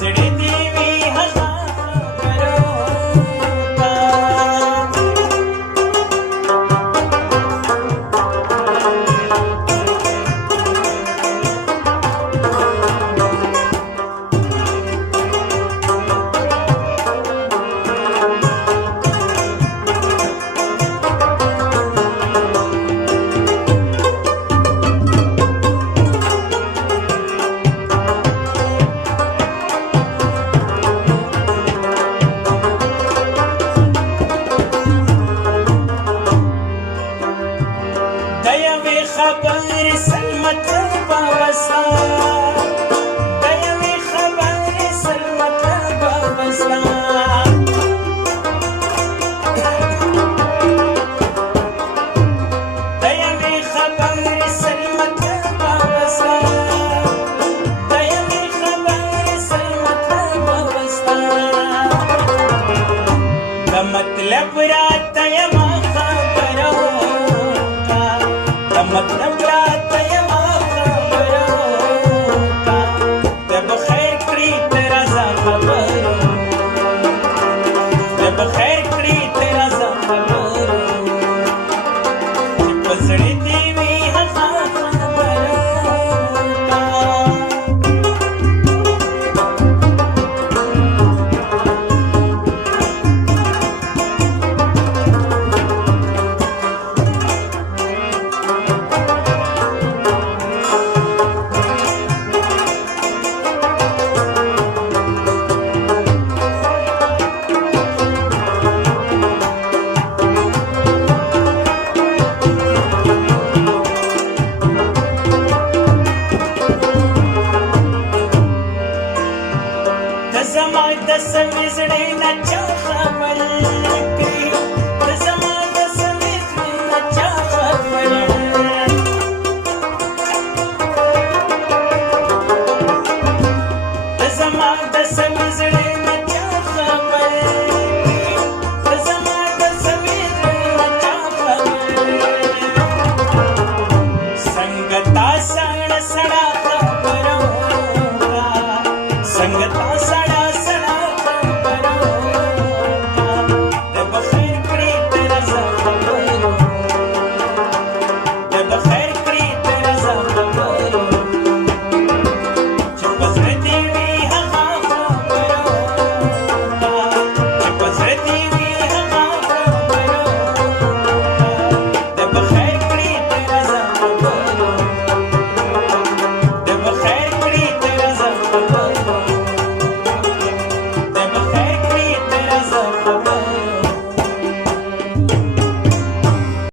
زړه دې وي هغه خبرو ته خبر سلمت بابستا دیوی خبر سلمت بابستا دیوی خبر سلمت بابستا دیوی خبر سلمت بابستا دا مطلب رات یما خبرو مطلب راته یما خبرو کا ته بخیر کړی تیرا ځا خبرو ته بخیر کړی تیرا ځا خبرو چې په زړه دې وي هغه خبرو کا زما د سمې زړه نه چا خبر کړي زما د سمې زړه نه چا خبر زما د سمې زړه نه چا خبر کړي زما د سمې زړه نه چا خبر څنګه تا سړ سړا خبرو څنګه